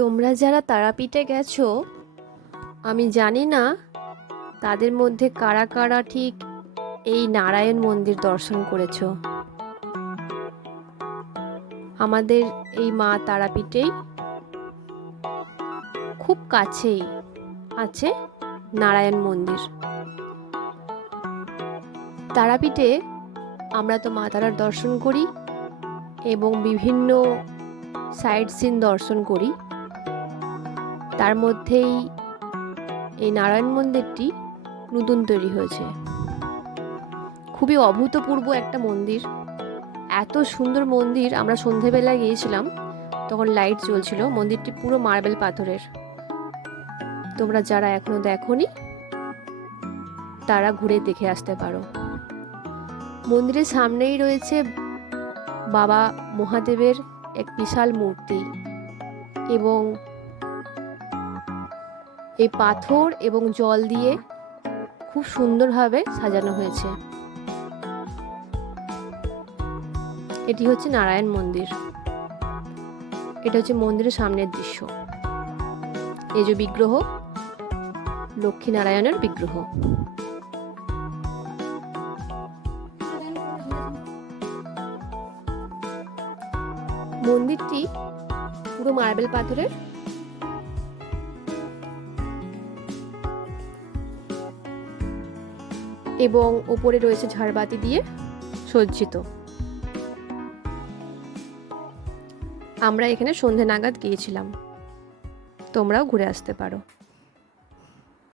তোমরা যারা তারাপীঠে গেছো, আমি জানি না তাদের মধ্যে কারা কারা ঠিক এই নারায়ণ মন্দির দর্শন করেছো। আমাদের এই মা তারাপীঠেই খুব কাছেই আছে নারায়ণ মন্দির। তারাপীঠে আমরা তো মা তারার দর্শন করি এবং বিভিন্ন সাইট সিন দর্শন করি। তার মধ্যেই এই নারায়ণ মন্দিরটি নতুন তৈরি হয়েছে। খুবই অভূতপূর্ব একটা মন্দির, এত সুন্দর মন্দির। আমরা সন্ধেবেলা গিয়েছিলাম, তখন লাইট জ্বলছিল। মন্দিরটি পুরো মার্বেল পাথরের। তোমরা যারা এখনো দেখোনি তারা ঘুরে দেখে আসতে পারো। মন্দিরের সামনেই রয়েছে বাবা মহাদেবের এক বিশাল মূর্তি, এবং এই পাথর এবং জল দিয়ে খুব সুন্দরভাবে সাজানো হয়েছে। এটি হচ্ছে নারায়ণ মন্দির। এটা হচ্ছে মন্দিরের সামনের দৃশ্য। এই যে বিগ্রহ, লক্ষ্মী নারায়ণের বিগ্রহ। মন্দিরটি পুরো মার্বেল পাথরের, এবং ওপরে রয়েছে ঝাড়বাতি দিয়ে সজ্জিত। আমরা এখানে সন্ধে নাগাদ গিয়েছিলাম, তোমরাও ঘুরে আসতে পারো।